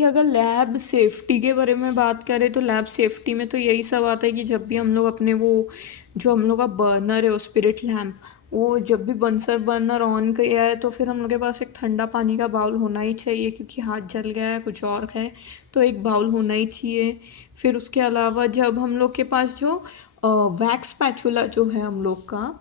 भी अगर lab safety के बारे में बात करें तो लैब सेफ्टी में तो यही सब आता है कि जब भी हम लोग अपने वो जो हम लोग का बर्नर है वो स्पिरिट लैम्प, वो जब भी बंसर बर्नर ऑन किया है तो फिर हम लोग के पास एक ठंडा पानी का बाउल होना ही चाहिए, क्योंकि हाथ जल गया है कुछ और है तो एक बाउल होना ही चाहिए। फिर उसके अलावा जब हम लोग के पास जो वैक्स स्पैचुला जो है हम लोग का,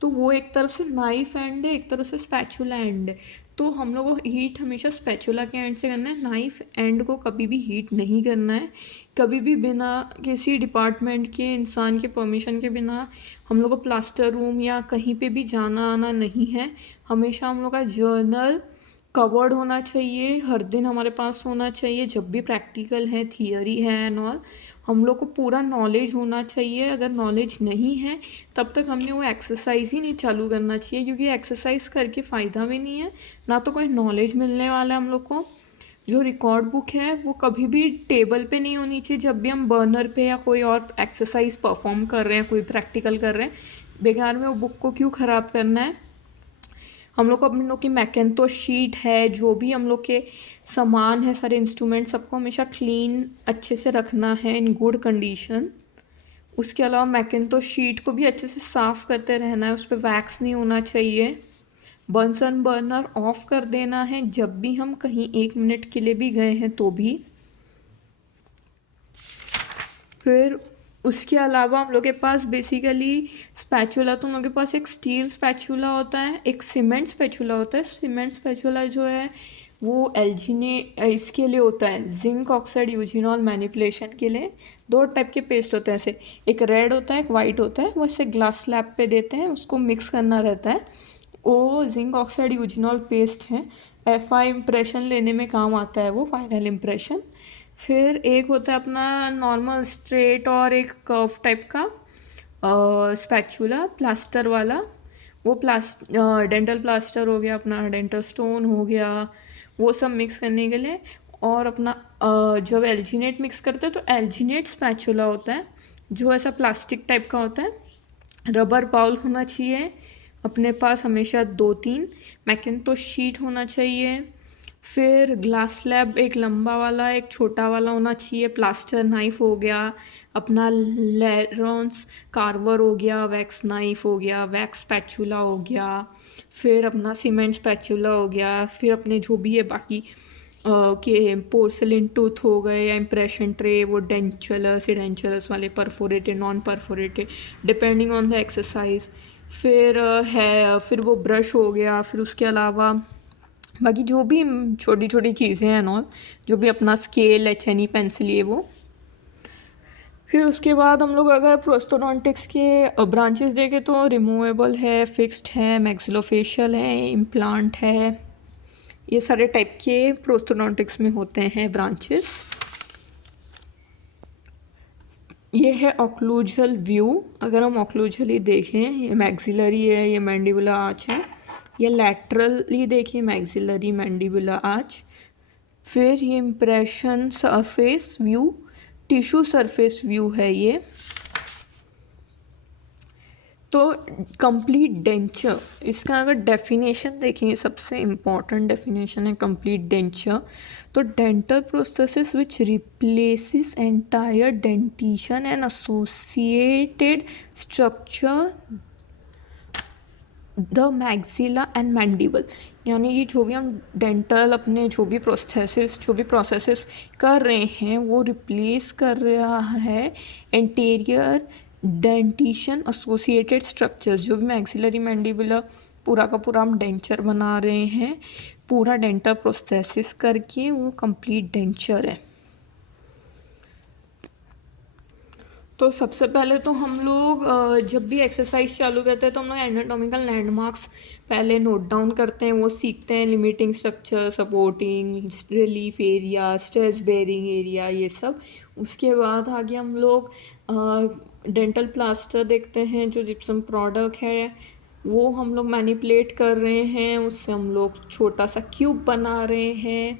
तो वो एक तरफ से नाइफ एंड है, एक तरफ से स्पैचुला एंड है। तो हम लोग को हीट हमेशा स्पैचुला के एंड से करना है, नाइफ एंड को कभी भी हीट नहीं करना है। कभी भी बिना किसी डिपार्टमेंट के इंसान के परमिशन के बिना हम लोग को प्लास्टर रूम या कहीं पे भी जाना आना नहीं है। हमेशा हम लोग का जर्नल कवर्ड होना चाहिए, हर दिन हमारे पास होना चाहिए, जब भी प्रैक्टिकल है थियरी है एंड ऑल हम लोग को पूरा नॉलेज होना चाहिए। अगर नॉलेज नहीं है तब तक हमने वो एक्सरसाइज ही नहीं चालू करना चाहिए, क्योंकि एक्सरसाइज करके फ़ायदा भी नहीं है, ना तो कोई नॉलेज मिलने वाला है हम लोग को। जो रिकॉर्ड बुक है वो कभी भी टेबल पे नहीं होनी चाहिए। जब भी हम बर्नर पे या कोई और एक्सरसाइज परफॉर्म कर रहे हैं, कोई प्रैक्टिकल कर रहे हैं, बेकार में वो बुक को क्यों ख़राब करना है। हम लोग को अपने लोग की मैकेंतो शीट है, जो भी हम लोग के सामान है, सारे इंस्ट्रूमेंट सबको हमेशा क्लीन अच्छे से रखना है, इन गुड कंडीशन। उसके अलावा मैकेंतो शीट को भी अच्छे से साफ़ करते रहना है, उस पर वैक्स नहीं होना चाहिए। बंसन बर्नर ऑफ कर देना है जब भी हम कहीं 1 मिनट के लिए भी गए हैं तो भी। फिर उसके अलावा हम लोग के पास बेसिकली स्पैचुला, तो हम लोग के पास एक स्टील स्पैचुला होता है, एक सीमेंट स्पैचुला होता है। सीमेंट स्पैचुला जो है वो एल्जीने इसके लिए होता है, जिंक ऑक्साइड यूजिनॉल मैनिपुलेशन के लिए। 2 टाइप के पेस्ट होते हैं ऐसे, एक रेड होता है एक वाइट होता है, वो ऐसे ग्लास स्लैब पे देते हैं, उसको मिक्स करना रहता है। वो जिंक ऑक्साइड यूजिनॉल पेस्ट है, एफआई इम्प्रेशन लेने में काम आता है वो, फाइनल इम्प्रेशन। फिर एक होता है अपना नॉर्मल स्ट्रेट और एक कर्व टाइप का स्पैचुला प्लास्टर वाला, वो डेंटल प्लास्टर हो गया, अपना डेंटल स्टोन हो गया, वो सब मिक्स करने के लिए। और अपना जब एल्जीनेट मिक्स करते हैं तो एल्जीनेट स्पैचुला होता है, जो ऐसा प्लास्टिक टाइप का होता है। रबर बाउल होना चाहिए अपने पास हमेशा 2-3, मैकेंतो शीट होना चाहिए। फिर ग्लास स्लैब एक लंबा वाला एक छोटा वाला होना चाहिए, प्लास्टर नाइफ हो गया, अपना लेरॉन्स कार्वर हो गया, वैक्स नाइफ हो गया, वैक्स स्पैचुला हो गया, फिर अपना सीमेंट स्पैचुला हो गया, फिर अपने जो भी है बाकी के पोर्सलिन टूथ हो गए या इम्प्रेशन ट्रे, वो डेंचरस वाले, perforated non perforated depending on the exercise. फिर फिर वो ब्रश हो गया। फिर उसके अलावा बाकी जो भी छोटी छोटी चीज़ें हैं नॉल, जो भी अपना स्केल एचएनी पेंसिल ये वो। फिर उसके बाद हम लोग अगर प्रोस्थोडोंटिक्स के ब्रांचेस देखें तो रिमूवेबल है, फिक्स्ड है, मैक्सिलोफेशियल है, इम्प्लांट है, ये सारे टाइप के प्रोस्थोडोंटिक्स में होते हैं ब्रांचेस। ये है ऑक्लूजल व्यू। अगर हम ऑक्लूजली देखें, ये मैक्सिलरी है, ये मैंडिबुला आर्च है। ये लैटरली देखिए, मैक्सिलरी मैंडिबुला आर्च। फिर ये impression surface view, tissue surface view है ये। तो कंप्लीट डेंचर, इसका अगर डेफिनेशन देखें, सबसे इम्पॉर्टेंट डेफिनेशन है कंप्लीट डेंचर। तो dental processes which replaces entire dentition and associated structure the maxilla and mandible. यानी कि जो भी हम डेंटल अपने जो भी प्रोसेसेस कर रहे हैं वो रिप्लेस कर रहा है एंटीरियर डेंटिशन एसोसिएटेड स्ट्रक्चर्स। जो भी मैक्सिलरी मैंडिबुलर पूरा का पूरा हम डेंचर बना रहे हैं, पूरा डेंटल प्रोसेसेस करके वो कंप्लीट डेंचर है। तो सबसे पहले तो हम लोग जब भी एक्सरसाइज चालू करते हैं तो हम लोग एनाटॉमिकल लैंडमार्क्स पहले नोट डाउन करते हैं, वो सीखते हैं, limiting structure, supporting, relief area, stress bearing area, ये सब। उसके बाद आगे हम लोग डेंटल प्लास्टर देखते हैं, जो जिप्सम प्रोडक्ट है वो हम लोग मैनिपुलेट कर रहे हैं, उससे हम लोग छोटा सा क्यूब बना रहे हैं।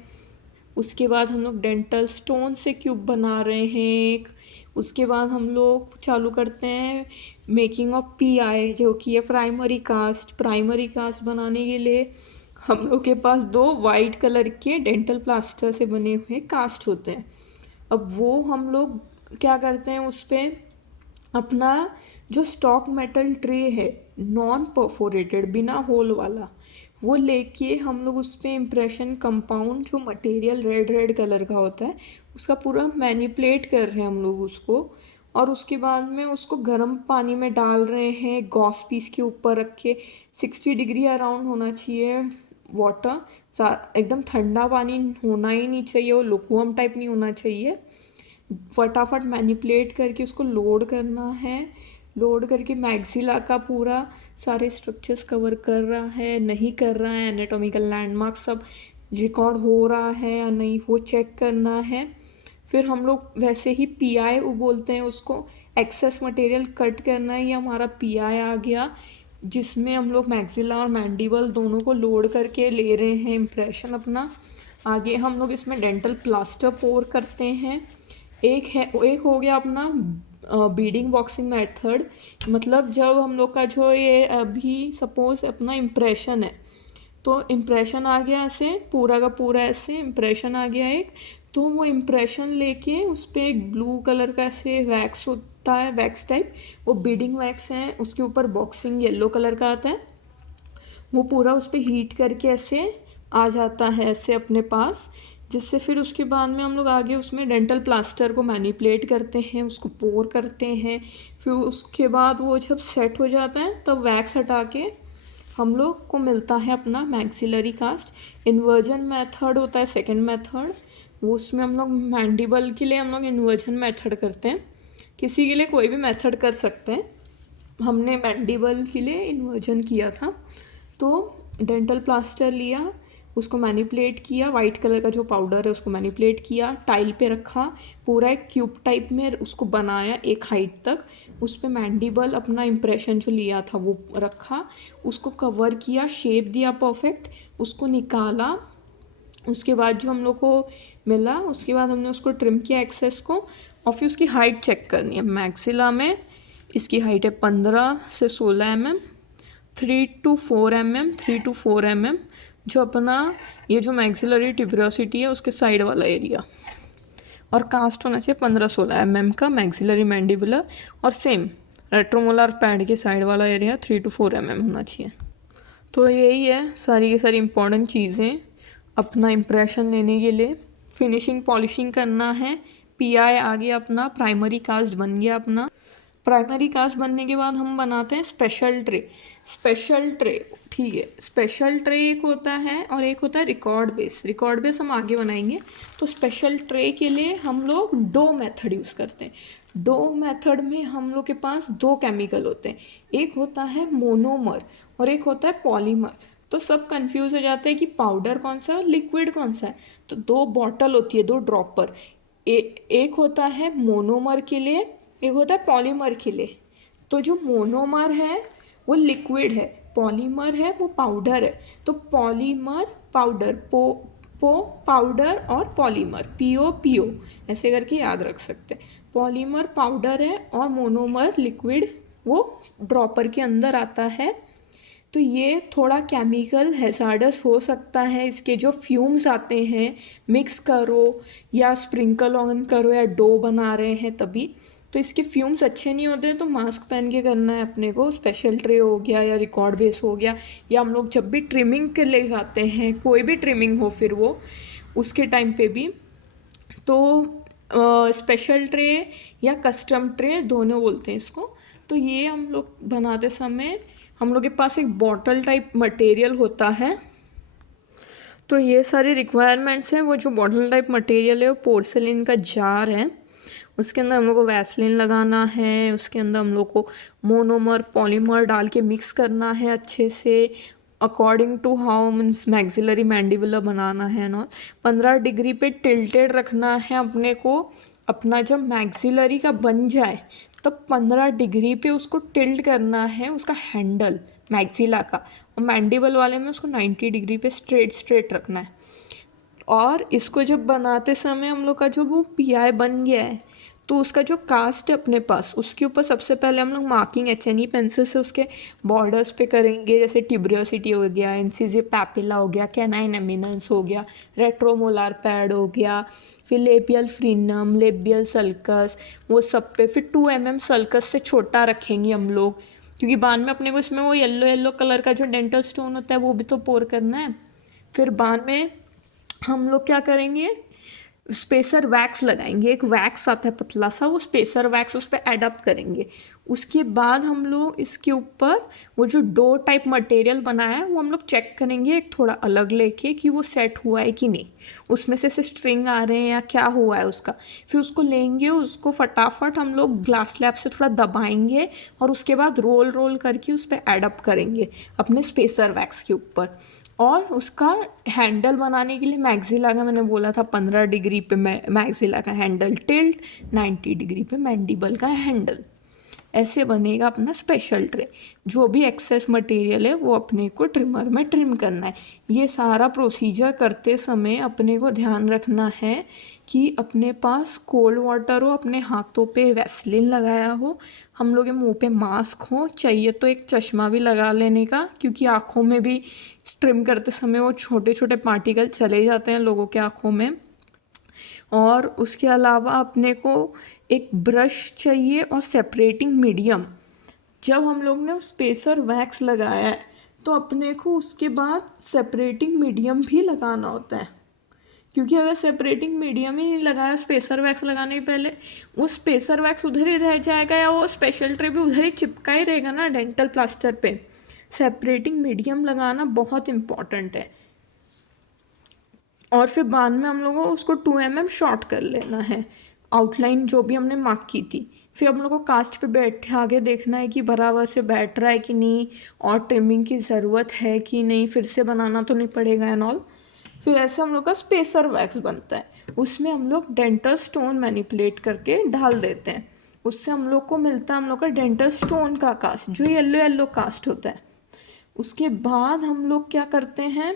उसके बाद हम लोग डेंटल स्टोन से क्यूब बना रहे हैं एक। उसके बाद हम लोग चालू करते हैं मेकिंग ऑफ पीआई, जो कि है प्राइमरी कास्ट। प्राइमरी कास्ट बनाने के लिए हम लोग के पास दो वाइट कलर के डेंटल प्लास्टर से बने हुए कास्ट होते हैं। अब वो हम लोग क्या करते हैं, उस पर अपना जो स्टॉक मेटल ट्रे है नॉन परफोरेटेड बिना होल वाला, वो लेके हम लोग उस पर इम्प्रेशन कंपाउंड जो मटेरियल रेड रेड कलर का होता है उसका पूरा मैनिपुलेट कर रहे हैं हम लोग उसको। और उसके बाद में उसको गर्म पानी में डाल रहे हैं, गॉस पीस के ऊपर रख के 60 डिग्री अराउंड होना चाहिए वाटर, एकदम ठंडा पानी होना ही नहीं चाहिए, वो लुकवार्म टाइप नहीं होना चाहिए। फटाफट मैनिपुलेट करके उसको लोड करना है। लोड करके मैक्सिला का पूरा सारे स्ट्रक्चर्स कवर कर रहा है नहीं कर रहा है, एनाटॉमिकल लैंडमार्क सब रिकॉर्ड हो रहा है या नहीं वो चेक करना है। फिर हम लोग वैसे ही पीआई वो बोलते हैं उसको, एक्सेस मटेरियल कट करना है। ये हमारा पीआई आ गया जिसमें हम लोग मैक्सिला और मैंडिबल दोनों को लोड करके ले रहे हैं इम्प्रेशन अपना। आगे हम लोग इसमें डेंटल प्लास्टर पोर करते हैं। एक हो गया अपना बीडिंग बॉक्सिंग मेथड, मतलब जब हम लोग का जो ये अभी सपोज अपना इम्प्रेशन है, तो इम्प्रेशन आ गया ऐसे पूरा का पूरा ऐसे इम्प्रेशन आ गया एक, तो वो इम्प्रेशन लेके उस पर एक ब्लू कलर का ऐसे वैक्स होता है, वैक्स टाइप, वो बीडिंग वैक्स है, उसके ऊपर बॉक्सिंग येलो कलर का आता है, वो पूरा उस पर हीट करके ऐसे आ जाता है ऐसे अपने पास, जिससे फिर उसके बाद में हम लोग आगे उसमें डेंटल प्लास्टर को मैनिपुलेट करते हैं, उसको पोर करते हैं। फिर उसके बाद वो जब सेट हो जाता है तब वैक्स हटा के हम लोग को मिलता है अपना मैक्सिलरी कास्ट। इन्वर्जन मेथड होता है सेकंड मेथड, वो उसमें हम लोग मैंडिबल के लिए हम लोग इन्वर्जन मेथड करते हैं, किसी के लिए कोई भी मेथड कर सकते हैं, हमने मैंडिबल के लिए इन्वर्जन किया था। तो डेंटल प्लास्टर लिया, उसको मैनिपुलेट किया, वाइट कलर का जो पाउडर है उसको मैनिपुलेट किया, टाइल पे रखा, पूरा एक क्यूब टाइप में उसको बनाया एक हाइट तक, उस पर मैंडिबल अपना इम्प्रेशन जो लिया था वो रखा, उसको कवर किया, शेप दिया परफेक्ट, उसको निकाला। उसके बाद जो हम लोग को मिला, उसके बाद हमने उसको ट्रिम किया एक्सेस को, और फिर उसकी हाइट चेक करनी है। मैक्सिला में इसकी हाइट है 15 से 16 mm, 3 to 4 mm जो अपना ये जो मैक्सिलरी ट्यूबरोसिटी है उसके साइड वाला एरिया, और कास्ट होना चाहिए 15-16 mm का मैक्सिलरी मैंडिबुलर, और सेम रेट्रोमोलर पैड के साइड वाला एरिया 3 to 4 mm होना चाहिए। तो यही है सारी की सारी इम्पोर्टेंट चीज़ें अपना इम्प्रेशन लेने के लिए। फिनिशिंग पॉलिशिंग करना है, पीआई आ गया अपना, प्राइमरी कास्ट बन गया अपना। प्राइमरी कास्ट बनने के बाद हम बनाते हैं स्पेशल ट्रे। स्पेशल ट्रे ठीक है, स्पेशल ट्रे एक होता है और एक होता है रिकॉर्ड बेस। रिकॉर्ड बेस हम आगे बनाएंगे। तो स्पेशल ट्रे के लिए हम लोग दो मेथड यूज़ करते हैं। दो मेथड में हम लोग के पास दो केमिकल होते हैं, एक होता है मोनोमर और एक होता है पॉलीमर। तो सब कंफ्यूज हो जाते हैं कि पाउडर कौन सा है और लिक्विड कौन सा है। तो दो बॉटल होती है, दो ड्रॉपर, एक होता है मोनोमर के लिए, एक होता है पॉलीमर के लिए। तो जो मोनोमर है वो लिक्विड है, पॉलीमर है वो पाउडर है। तो पॉलीमर पाउडर, पो पाउडर और पॉलीमर, पीओ ऐसे करके याद रख सकते हैं। पॉलीमर पाउडर है और मोनोमर लिक्विड वो ड्रॉपर के अंदर आता है। तो ये थोड़ा केमिकल हैज़ार्डस हो सकता है, इसके जो फ्यूम्स आते हैं, मिक्स करो या स्प्रिंकल ऑन करो या डो बना रहे हैं तभी, तो इसके फ्यूम्स अच्छे नहीं होते हैं। तो मास्क पहन के करना है अपने को। स्पेशल ट्रे हो गया या रिकॉर्ड बेस हो गया, या हम लोग जब भी ट्रिमिंग के लिए जाते हैं, कोई भी ट्रिमिंग हो फिर वो उसके टाइम पे भी, तो स्पेशल ट्रे या कस्टम ट्रे दोनों बोलते हैं इसको। तो ये हम लोग बनाते समय हम लोग के पास एक बॉटल टाइप मटेरियल होता है। तो ये सारे रिक्वायरमेंट्स हैं। वो जो बॉटल टाइप मटेरियल है वो पोर्सिलिन का जार है, उसके अंदर हम लोग को वैसलिन लगाना है, उसके अंदर हम लोग को मोनोमर पॉलीमर डाल के मिक्स करना है अच्छे से, according to how means maxillary mandibular बनाना है ना। 15 डिग्री पे टिल्टेड रखना है अपने को। अपना जब मैक्सिलरी का बन जाए तब 15 डिग्री पे उसको टिल्ट करना है, उसका हैंडल मैक्सिला का, और मैंडिबल वाले में उसको 90 डिग्री पे स्ट्रेट रखना है। और इसको जब बनाते समय हम लोग का जो वो पीआई बन गया है, तो उसका जो कास्ट है अपने पास, उसके ऊपर सबसे पहले हम लोग मार्किंग HNE पेंसिल से उसके बॉर्डर्स पे करेंगे, जैसे ट्यूबरोसिटी हो गया, इंसिसिव पैपिला हो गया, कैनाइन एमिनेंस हो गया, रेट्रोमोलार पैड हो गया, फिर लेबियल फ्रीनम, लेबियल सल्कस, वो सब पे। फिर 2 mm सल्कस से छोटा रखेंगे हम लोग, क्योंकि बाद में अपने को इसमें वो येलो येलो कलर का जो डेंटल स्टोन होता है वो भी तो पोर करना है। फिर बाद में हम लोग क्या करेंगे, स्पेसर वैक्स लगाएंगे, एक वैक्स आता है पतला सा, वो स्पेसर वैक्स उस पर एडअप करेंगे। उसके बाद हम लोग इसके ऊपर वो जो डो टाइप मटेरियल बनाया है वो हम लोग चेक करेंगे एक थोड़ा अलग लेके कि वो सेट हुआ है कि नहीं, उसमें से स्ट्रिंग आ रहे हैं या क्या हुआ है उसका। फिर उसको लेंगे, उसको फटाफट हम लोग ग्लास स्लैब से थोड़ा दबाएंगे और उसके बाद रोल रोल करके उस पर एडअप करेंगे अपने स्पेसर वैक्स के ऊपर। और उसका हैंडल बनाने के लिए मैग्जिला का, मैंने बोला था 15 डिग्री पे मैग्जिला का हैंडल टिल्ट, 90 डिग्री पे मैंडिबल का हैंडल। ऐसे बनेगा अपना स्पेशल ट्रे। जो भी एक्सेस मटेरियल है वो अपने को ट्रिमर में ट्रिम करना है। ये सारा प्रोसीजर करते समय अपने को ध्यान रखना है कि अपने पास कोल्ड वाटर हो, अपने हाथों पे वैसलीन लगाया हो, हम लोग के मुंह पे मास्क हो, चाहिए तो एक चश्मा भी लगा लेने का, क्योंकि आँखों में भी ट्रिम करते समय वो छोटे छोटे पार्टिकल चले जाते हैं लोगों के आँखों में। और उसके अलावा अपने को एक ब्रश चाहिए और सेपरेटिंग मीडियम। जब हम लोग ने स्पेसर वैक्स लगाया है तो अपने को उसके बाद सेपरेटिंग मीडियम भी लगाना होता है, क्योंकि अगर सेपरेटिंग मीडियम ही नहीं लगाया स्पेसर वैक्स लगाने के पहले, वो स्पेसर वैक्स उधर ही रह जाएगा या वो स्पेशल ट्रे भी उधर ही चिपका ही रहेगा ना डेंटल प्लास्टर पे। सेपरेटिंग मीडियम लगाना बहुत इम्पॉर्टेंट है। और फिर बाद में हम लोगों को उसको 2 mm शॉर्ट कर लेना है, आउटलाइन जो भी हमने मार्क की थी। फिर हम लोग को कास्ट पे बैठे आगे देखना है कि बराबर से बैठ रहा है कि नहीं, और ट्रिमिंग की ज़रूरत है कि नहीं, फिर से बनाना तो नहीं पड़ेगा एंड ऑल। फिर ऐसे हम लोग का स्पेसर वैक्स बनता है, उसमें हम लोग डेंटल स्टोन मैनिपुलेट करके डाल देते हैं, उससे हम लोग को मिलता है हम लोग का डेंटल स्टोन का कास्ट, जो येलो येलो कास्ट होता है। उसके बाद हम लोग क्या करते हैं,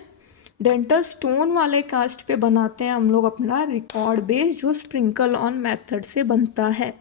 डेंटल स्टोन वाले कास्ट पे बनाते हैं हम लोग अपना रिकॉर्ड बेस, जो स्प्रिंकल ऑन मेथड से बनता है।